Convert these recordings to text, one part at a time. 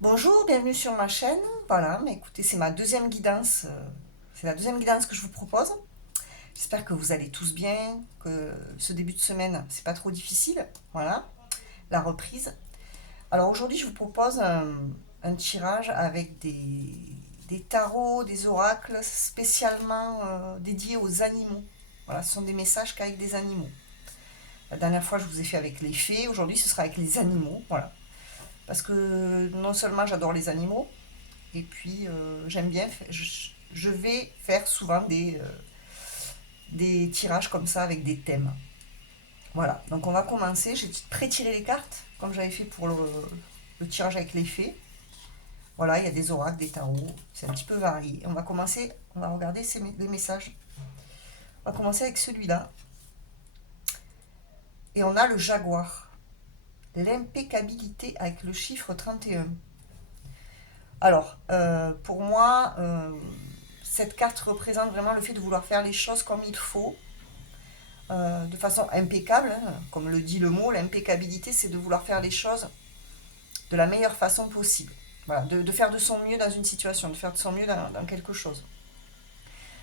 Bonjour, bienvenue sur ma chaîne. Voilà, mais écoutez, c'est ma deuxième guidance. C'est la deuxième guidance que je vous propose. J'espère que vous allez tous bien, que ce début de semaine, c'est pas trop difficile. Voilà, la reprise. Alors aujourd'hui, je vous propose un tirage avec des tarots, des oracles spécialement dédiés aux animaux. Voilà, ce sont des messages qu'avec des animaux. La dernière fois, je vous ai fait avec les fées. Aujourd'hui, ce sera avec les animaux. Voilà. Parce que non seulement j'adore les animaux, et puis j'aime bien, je vais faire souvent des tirages comme ça avec des thèmes. Voilà, donc on va commencer. J'ai pré-tiré les cartes, comme j'avais fait pour le tirage avec les fées. Voilà, il y a des oracles, des tarots, c'est un petit peu varié. On va commencer, on va regarder les messages. On va commencer avec celui-là. Et on a le jaguar. L'impeccabilité avec le chiffre 31. Alors, pour moi, cette carte représente vraiment le fait de vouloir faire les choses comme il faut, de façon impeccable, hein, comme le dit le mot. L'impeccabilité, c'est de vouloir faire les choses de la meilleure façon possible. Voilà, de faire de son mieux dans une situation, de faire de son mieux dans quelque chose.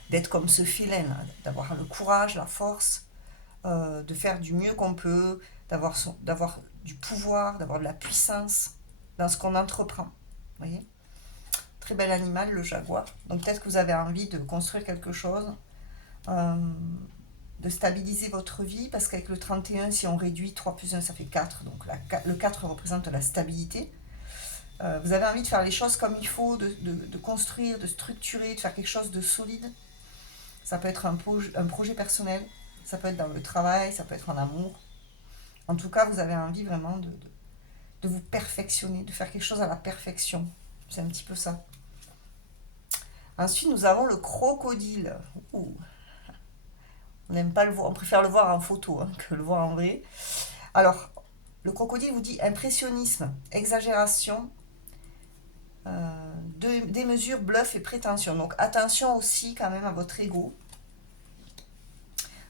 D'être comme ce félin, d'avoir le courage, la force, de faire du mieux qu'on peut, d'avoir du pouvoir, d'avoir de la puissance dans ce qu'on entreprend. Vous voyez, très bel animal, le jaguar. Donc peut-être que vous avez envie de construire quelque chose, euh, de stabiliser votre vie, parce qu'avec le 31, si on réduit 3 plus 1, ça fait 4, donc le 4 représente la stabilité. Vous avez envie de faire les choses comme il faut, de construire, de structurer, de faire quelque chose de solide. Ça peut être un projet personnel, ça peut être dans le travail, ça peut être en amour. En tout cas, vous avez envie vraiment de vous perfectionner, de faire quelque chose à la perfection. C'est un petit peu ça. Ensuite, nous avons le crocodile. Ouh, on n'aime pas le voir, on préfère le voir en photo, hein, que le voir en vrai. Alors, le crocodile vous dit impressionnisme, exagération, démesure, bluff et prétention. Donc attention aussi quand même à votre ego.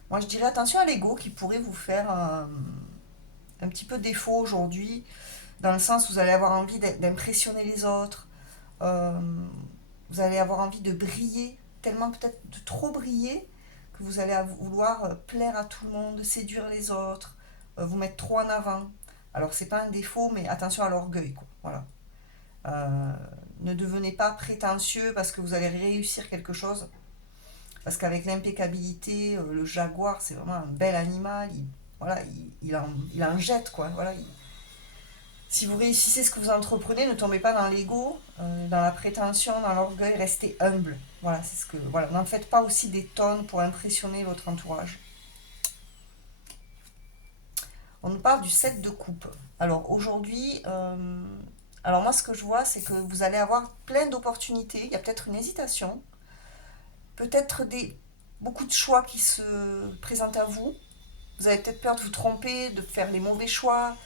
Moi je dirais attention à l'ego qui pourrait vous faire un petit peu défaut aujourd'hui, dans le sens où vous allez avoir envie d'impressionner les autres, euh, vous allez avoir envie de briller, tellement peut-être de trop briller, que vous allez vouloir plaire à tout le monde, séduire les autres, vous mettre trop en avant. Alors c'est pas un défaut, mais attention à l'orgueil, quoi. Voilà. Euh, ne devenez pas prétentieux parce que vous allez réussir quelque chose. Parce qu'avec l'impeccabilité, le jaguar, c'est vraiment un bel animal. Voilà, il en jette, quoi. Voilà, si vous réussissez ce que vous entreprenez, ne tombez pas dans l'ego, dans la prétention, dans l'orgueil, restez humble. Voilà, c'est ce que. Voilà, n'en faites pas aussi des tonnes pour impressionner votre entourage. On nous parle du 7 de coupe. Alors aujourd'hui, alors moi ce que je vois, c'est que vous allez avoir plein d'opportunités. Il y a peut-être une hésitation, peut-être beaucoup de choix qui se présentent à vous. Vous avez peut-être peur de vous tromper, de faire les mauvais choix.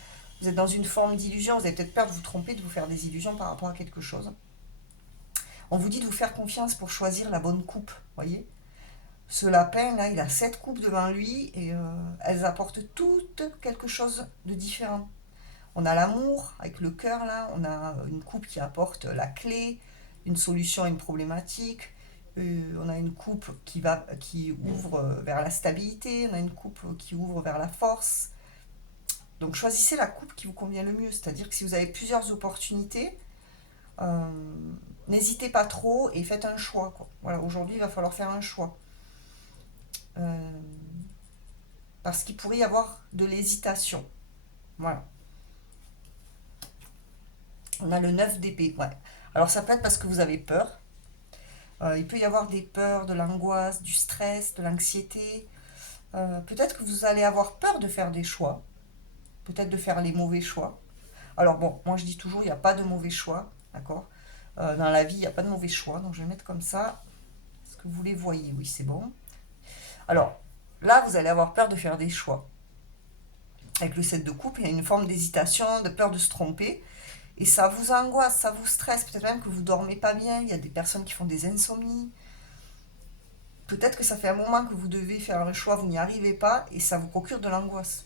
Vous êtes dans une forme d'illusion. Vous avez peut-être peur de vous tromper, de vous faire des illusions par rapport à quelque chose. On vous dit de vous faire confiance pour choisir la bonne coupe. Voyez, ce lapin là, il a 7 coupes devant lui et elles apportent toutes quelque chose de différent. On a l'amour avec le cœur là, on a une coupe qui apporte la clé, une solution à une problématique. On a une coupe qui ouvre vers la stabilité, on a une coupe qui ouvre vers la force. Donc choisissez la coupe qui vous convient le mieux, c'est-à-dire que si vous avez plusieurs opportunités, euh, n'hésitez pas trop et faites un choix, quoi. Voilà, aujourd'hui il va falloir faire un choix. Euh, Parce qu'il pourrait y avoir de l'hésitation. Voilà. On a le 9 d'épée. Ouais. Alors ça peut être parce que vous avez peur. Il peut y avoir des peurs, de l'angoisse, du stress, de l'anxiété. Peut-être que vous allez avoir peur de faire des choix. Peut-être de faire les mauvais choix. Alors bon, moi je dis toujours, il n'y a pas de mauvais choix. D'accord. Dans la vie, il n'y a pas de mauvais choix. Donc je vais mettre comme ça. Est-ce que vous les voyez? Oui, c'est bon. Alors là, vous allez avoir peur de faire des choix. Avec le 7 de coupe, il y a une forme d'hésitation, de peur de se tromper. Et ça vous angoisse, ça vous stresse. Peut-être même que vous dormez pas bien. Il y a des personnes qui font des insomnies. Peut-être que ça fait un moment que vous devez faire un choix, vous n'y arrivez pas et ça vous procure de l'angoisse.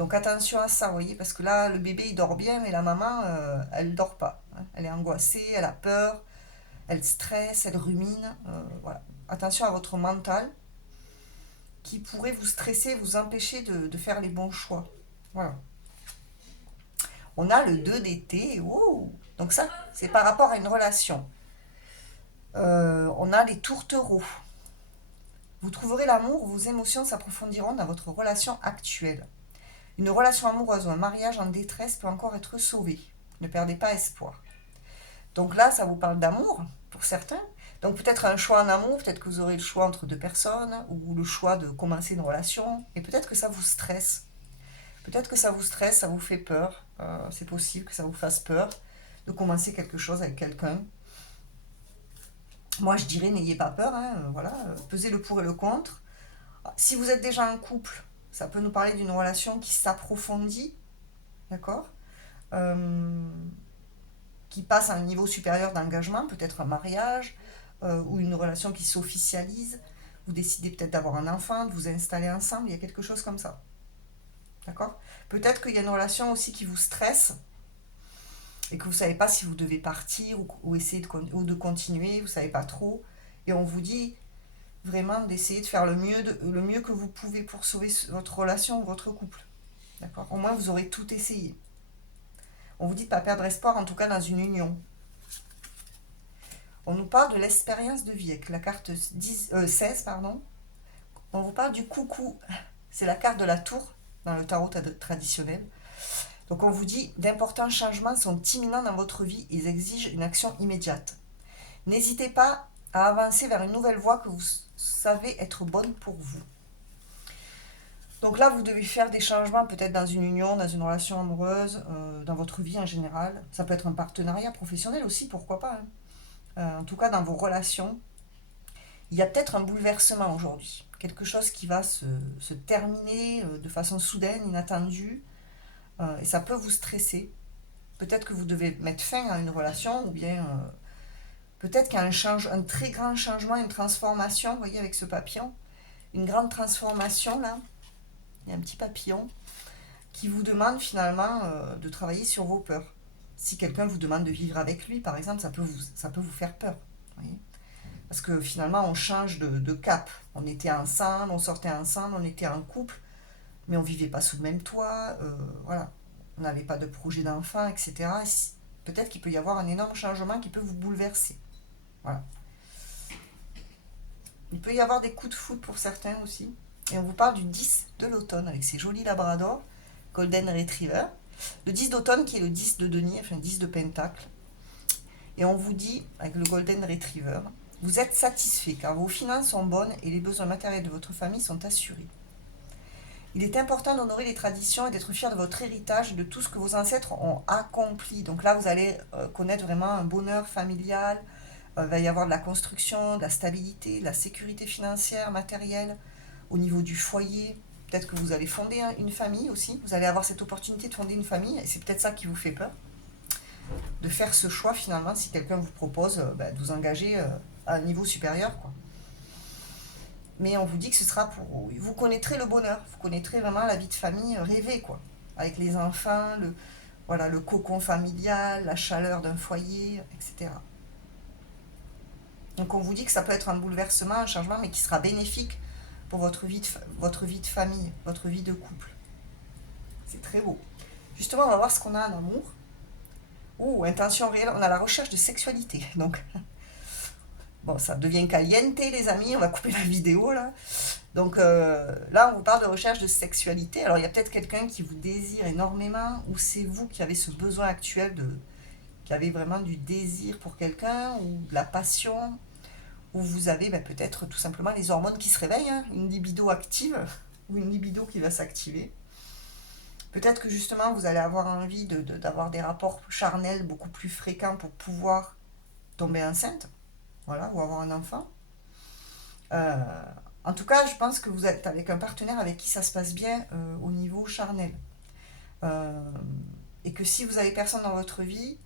Donc attention à ça, vous voyez, parce que là, le bébé, il dort bien, mais la maman, elle ne dort pas, hein. Elle est angoissée, elle a peur, elle stresse, elle rumine. Voilà. Attention à votre mental qui pourrait vous stresser, vous empêcher de faire les bons choix. Voilà. On a le 2 d'été. Ouh. Donc ça, c'est par rapport à une relation. On a les tourtereaux. Vous trouverez l'amour, vos émotions s'approfondiront dans votre relation actuelle. Une relation amoureuse ou un mariage en détresse peut encore être sauvé. Ne perdez pas espoir. Donc là, ça vous parle d'amour, pour certains. Donc peut-être un choix en amour, peut-être que vous aurez le choix entre deux personnes, ou le choix de commencer une relation, et peut-être que ça vous stresse. Peut-être que ça vous stresse, ça vous fait peur. C'est possible que ça vous fasse peur de commencer quelque chose avec quelqu'un. Moi, je dirais, n'ayez pas peur, hein, voilà, pesez le pour et le contre. Si vous êtes déjà en couple, ça peut nous parler d'une relation qui s'approfondit, d'accord, Euh, qui passe à un niveau supérieur d'engagement, peut-être un mariage, ou une relation qui s'officialise. Vous décidez peut-être d'avoir un enfant, de vous installer ensemble, il y a quelque chose comme ça. D'accord. Peut-être qu'il y a une relation aussi qui vous stresse et que vous ne savez pas si vous devez partir ou essayer ou de continuer, vous ne savez pas trop. Et on vous dit vraiment d'essayer de faire le mieux que vous pouvez pour sauver votre relation ou votre couple. D'accord. Au moins, vous aurez tout essayé. On vous dit de ne pas perdre espoir, en tout cas dans une union. On nous parle de l'expérience de vie avec la carte 16, pardon. On vous parle du coucou. C'est la carte de la tour dans le tarot traditionnel. Donc on vous dit d'importants changements sont imminents dans votre vie, ils exigent une action immédiate. N'hésitez pas à avancer vers une nouvelle voie que vous savez être bonne pour vous. Donc là, vous devez faire des changements peut-être dans une union, dans une relation amoureuse, dans votre vie en général. Ça peut être un partenariat professionnel aussi, pourquoi pas, hein. En tout cas, dans vos relations, il y a peut-être un bouleversement aujourd'hui. Quelque chose qui va se terminer de façon soudaine, inattendue, et ça peut vous stresser. Peut-être que vous devez mettre fin à une relation, ou bien peut-être qu'il y a un très grand changement, une transformation, vous voyez, avec ce papillon. Une grande transformation, là. Il y a un petit papillon qui vous demande finalement de travailler sur vos peurs. Si quelqu'un vous demande de vivre avec lui, par exemple, ça peut vous faire peur. Vous voyez. Parce que finalement, on change de cap. On était ensemble, on sortait ensemble, on était en couple, mais on vivait pas sous le même toit. Voilà. On n'avait pas de projet d'enfant, etc. Peut-être qu'il peut y avoir un énorme changement qui peut vous bouleverser. Voilà. Il peut y avoir des coups de foudre pour certains aussi. Et on vous parle du 10 de l'automne avec ces jolis labradors, Golden Retriever. Le 10 d'automne qui est le 10 de denier, enfin 10 de pentacle. Et on vous dit, avec le Golden Retriever, vous êtes satisfait car vos finances sont bonnes et les besoins matériels de votre famille sont assurés. Il est important d'honorer les traditions et d'être fier de votre héritage et de tout ce que vos ancêtres ont accompli. Donc là, vous allez connaître vraiment un bonheur familial. Il va y avoir de la construction, de la stabilité, de la sécurité financière, matérielle, au niveau du foyer. Peut-être que vous allez fonder une famille aussi. Vous allez avoir cette opportunité de fonder une famille et c'est peut-être ça qui vous fait peur. De faire ce choix finalement si quelqu'un vous propose de vous engager à un niveau supérieur, quoi. Mais on vous dit que ce sera pour... Vous connaîtrez le bonheur, vous connaîtrez vraiment la vie de famille rêvée, quoi. Avec les enfants, voilà, le cocon familial, la chaleur d'un foyer, etc. Donc on vous dit que ça peut être un bouleversement, un changement, mais qui sera bénéfique pour votre vie de famille, votre vie de couple. C'est très beau. Justement, on va voir ce qu'on a en amour. Oh, intention réelle, on a la recherche de sexualité. Donc, bon, ça devient caliente, les amis, on va couper la vidéo, là. Donc, là, on vous parle de recherche de sexualité. Alors, il y a peut-être quelqu'un qui vous désire énormément, ou c'est vous qui avez ce besoin actuel qui avez vraiment du désir pour quelqu'un, ou de la passion, ou vous avez peut-être tout simplement les hormones qui se réveillent, hein, une libido active, ou une libido qui va s'activer. Peut-être que justement, vous allez avoir envie d'avoir des rapports charnels beaucoup plus fréquents pour pouvoir tomber enceinte, voilà, ou avoir un enfant. Euh, En tout cas, je pense que vous êtes avec un partenaire avec qui ça se passe bien au niveau charnel. Euh, et que si vous avez personne dans votre vie,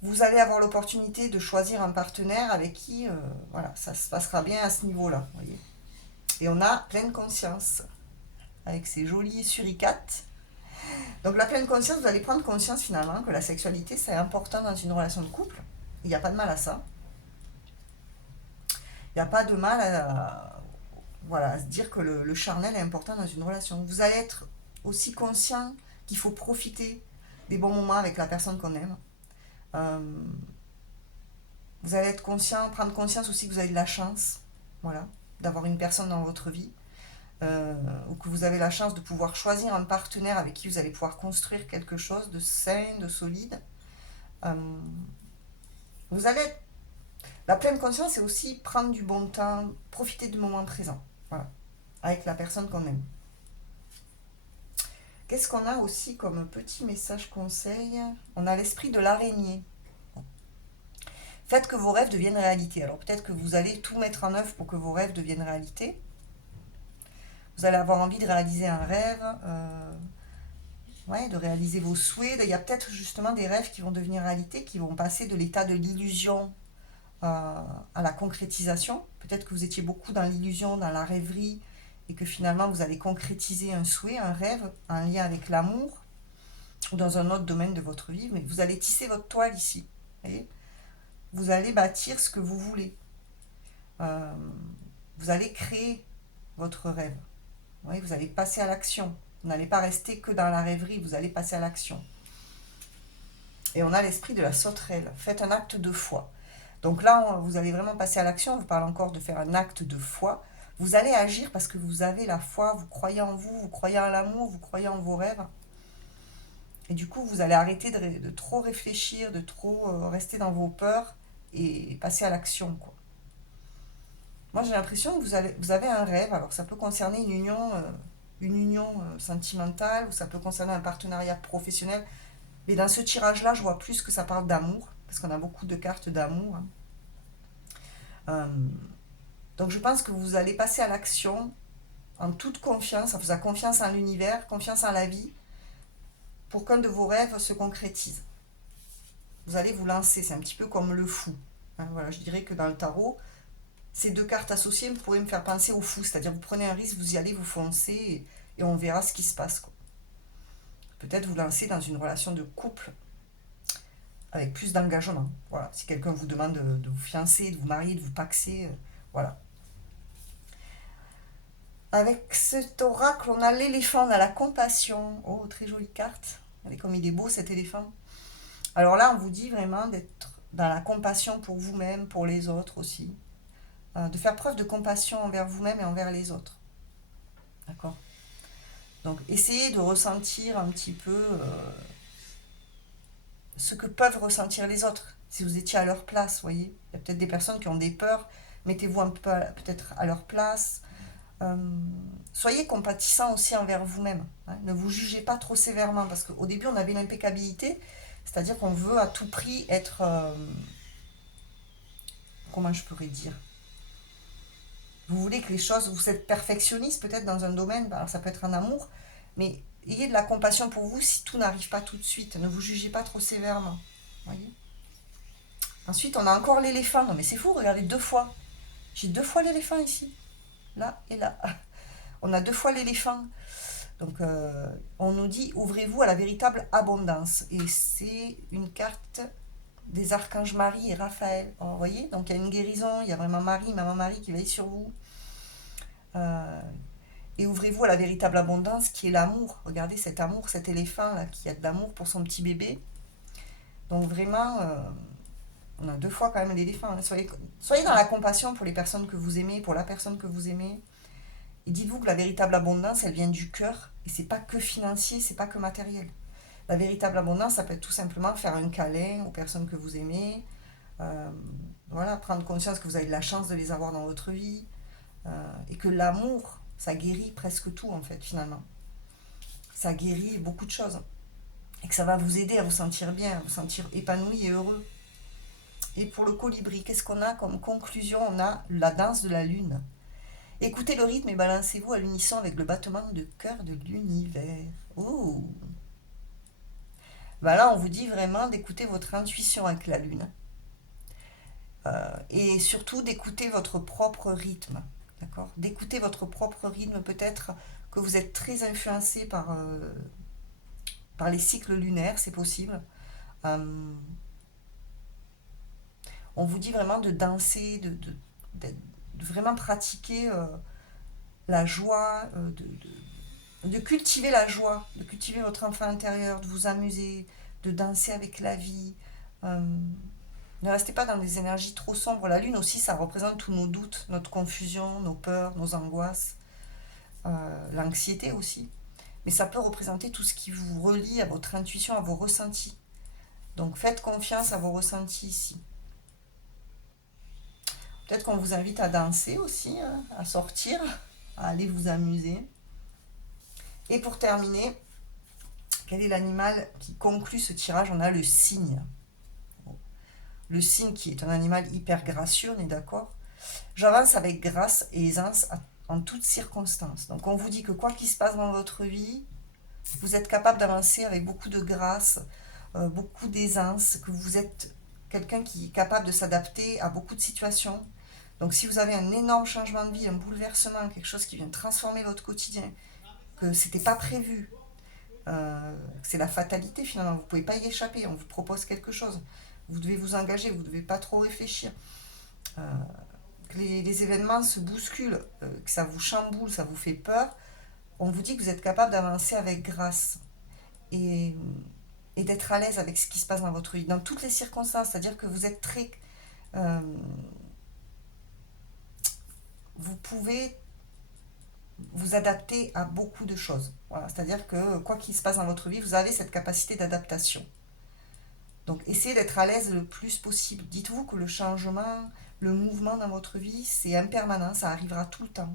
vous allez avoir l'opportunité de choisir un partenaire avec qui voilà, ça se passera bien à ce niveau-là. Voyez. Et on a pleine conscience. avec ses jolis suricates. Donc la pleine conscience, vous allez prendre conscience finalement que la sexualité, c'est important dans une relation de couple. Il n'y a pas de mal à ça. Il n'y a pas de mal voilà, à se dire que le charnel est important dans une relation. Vous allez être aussi conscient qu'il faut profiter des bons moments avec la personne qu'on aime. Euh, vous allez être conscient, prendre conscience aussi que vous avez de la chance, voilà, d'avoir une personne dans votre vie, ou que vous avez la chance de pouvoir choisir un partenaire avec qui vous allez pouvoir construire quelque chose de sain, de solide. Euh, vous allez être... La pleine conscience, c'est aussi prendre du bon temps, profiter du moment présent, voilà, avec la personne qu'on aime. Qu'est-ce qu'on a aussi comme petit message conseil? On a l'esprit de l'araignée. Faites que vos rêves deviennent réalité. Alors peut-être que vous allez tout mettre en œuvre pour que vos rêves deviennent réalité. Vous allez avoir envie de réaliser un rêve, ouais, de réaliser vos souhaits. Il y a peut-être justement des rêves qui vont devenir réalité, qui vont passer de l'état de l'illusion à la concrétisation. Peut-être que vous étiez beaucoup dans l'illusion, dans la rêverie, et que finalement vous allez concrétiser un souhait, un rêve, un lien avec l'amour, ou dans un autre domaine de votre vie, mais vous allez tisser votre toile ici. Voyez, vous allez bâtir ce que vous voulez. Euh, vous allez créer votre rêve. Oui, vous allez passer à l'action. Vous n'allez pas rester que dans la rêverie, vous allez passer à l'action. Et on a l'esprit de la sauterelle. Faites un acte de foi. Donc là, vous allez vraiment passer à l'action. On vous parle encore de faire un acte de foi. Vous allez agir parce que vous avez la foi, vous croyez en vous, vous croyez en l'amour, vous croyez en vos rêves. Et du coup, vous allez arrêter de trop réfléchir, de trop rester dans vos peurs et passer à l'action, quoi. Moi, j'ai l'impression que vous avez un rêve. Alors, ça peut concerner une union sentimentale, ou ça peut concerner un partenariat professionnel. Mais dans ce tirage-là, je vois plus que ça parle d'amour, parce qu'on a beaucoup de cartes d'amour, hein. Euh, donc, je pense que vous allez passer à l'action en toute confiance, en faisant confiance en l'univers, confiance en la vie, pour qu'un de vos rêves se concrétise. Vous allez vous lancer, c'est un petit peu comme le fou, hein. Voilà, je dirais que dans le tarot, ces deux cartes associées pourraient me faire penser au fou, c'est-à-dire vous prenez un risque, vous y allez, vous foncez, et on verra ce qui se passe, quoi. Peut-être vous lancer dans une relation de couple avec plus d'engagement. Voilà, si quelqu'un vous demande de vous fiancer, de vous marier, de vous paxer, voilà. Avec cet oracle, on a l'éléphant, on a la compassion. Oh, très jolie carte. Regardez comme il est beau cet éléphant. Alors là, on vous dit vraiment d'être dans la compassion pour vous-même, pour les autres aussi. De faire preuve de compassion envers vous-même et envers les autres. D'accord? Donc, essayez de ressentir un petit peu ce que peuvent ressentir les autres. Si vous étiez à leur place, vous voyez. Il y a peut-être des personnes qui ont des peurs. Mettez-vous un peu peut-être à leur place. Euh, Soyez compatissant aussi envers vous-même, hein. Ne vous jugez pas trop sévèrement, parce qu'au début, on avait l'impeccabilité, c'est-à-dire qu'on veut à tout prix être... comment je pourrais dire? Vous voulez que les choses... Vous êtes perfectionniste peut-être dans un domaine, alors ça peut être un amour, mais ayez de la compassion pour vous si tout n'arrive pas tout de suite. Ne vous jugez pas trop sévèrement. Voyez. Ensuite, on a encore l'éléphant. Non mais c'est fou, regardez, deux fois. J'ai deux fois l'éléphant ici. Là et là. On a deux fois l'éléphant. Donc, on nous dit ouvrez-vous à la véritable abondance. Et c'est une carte des archanges Marie et Raphaël. Vous voyez, donc il y a une guérison, il y a vraiment Marie, maman Marie qui veille sur vous. Et ouvrez-vous à la véritable abondance qui est l'amour. Regardez cet amour, cet éléphant là qui a de l'amour pour son petit bébé. Donc vraiment, on a deux fois quand même l'éléphant, hein. Soyez dans la compassion pour les personnes que vous aimez, pour la personne que vous aimez. Et dites-vous que la véritable abondance, elle vient du cœur. Et c'est pas que financier, c'est pas que matériel. La véritable abondance, ça peut être tout simplement faire un câlin aux personnes que vous aimez. Euh, voilà, prendre conscience que vous avez de la chance de les avoir dans votre vie. Et que l'amour, ça guérit presque tout en fait, finalement. Ça guérit beaucoup de choses. Et que ça va vous aider à vous sentir bien, à vous sentir épanoui et heureux. Et pour le colibri, qu'est-ce qu'on a comme conclusion? On a la danse de la lune. Écoutez le rythme et balancez-vous à l'unisson avec le battement de cœur de l'univers. Oh! Ben là, on vous dit vraiment d'écouter votre intuition avec la lune. Et surtout d'écouter votre propre rythme. D'accord? D'écouter votre propre rythme. Peut-être que que vous êtes très influencé par les cycles lunaires, c'est possible. Euh, on vous dit vraiment de danser, de vraiment pratiquer la joie, de cultiver la joie, de cultiver votre enfant intérieur, de vous amuser, de danser avec la vie. Euh, ne restez pas dans des énergies trop sombres. La lune aussi, ça représente tous nos doutes, notre confusion, nos peurs, nos angoisses, l'anxiété aussi. Mais ça peut représenter tout ce qui vous relie à votre intuition, à vos ressentis. Donc faites confiance à vos ressentis ici. Peut-être qu'on vous invite à danser aussi, hein, à sortir, à aller vous amuser. Et pour terminer, quel est l'animal qui conclut ce tirage? On a le cygne. Le cygne qui est un animal hyper gracieux, on est d'accord? J'avance avec grâce et aisance en toutes circonstances. Donc on vous dit que quoi qu'il se passe dans votre vie, vous êtes capable d'avancer avec beaucoup de grâce, beaucoup d'aisance, que vous êtes quelqu'un qui est capable de s'adapter à beaucoup de situations. Donc si vous avez un énorme changement de vie, un bouleversement, quelque chose qui vient transformer votre quotidien, que c'était pas prévu, c'est la fatalité finalement, vous ne pouvez pas y échapper, on vous propose quelque chose, vous devez vous engager, vous ne devez pas trop réfléchir. Euh, que les événements se bousculent, que ça vous chamboule, ça vous fait peur, on vous dit que vous êtes capable d'avancer avec grâce et, et d'être à l'aise avec ce qui se passe dans votre vie, dans toutes les circonstances, c'est-à-dire que vous êtes très... euh, vous pouvez vous adapter à beaucoup de choses. Voilà, c'est-à-dire que quoi qu'il se passe dans votre vie, vous avez cette capacité d'adaptation. Donc essayez d'être à l'aise le plus possible. Dites-vous que le changement, le mouvement dans votre vie, c'est impermanent, ça arrivera tout le temps.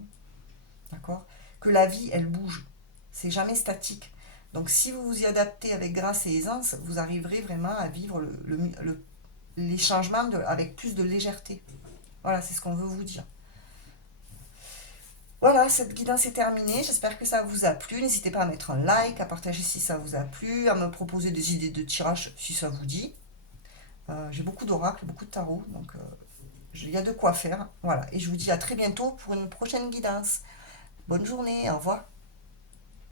D'accord? Que la vie, elle bouge. C'est jamais statique. Donc si vous vous y adaptez avec grâce et aisance, vous arriverez vraiment à vivre les changements avec plus de légèreté. Voilà, c'est ce qu'on veut vous dire. Voilà, cette guidance est terminée. J'espère que ça vous a plu. N'hésitez pas à mettre un like, à partager si ça vous a plu, à me proposer des idées de tirage si ça vous dit. J'ai beaucoup d'oracles, beaucoup de tarot, donc il y a de quoi faire. Voilà, et je vous dis à très bientôt pour une prochaine guidance. Bonne journée, au revoir.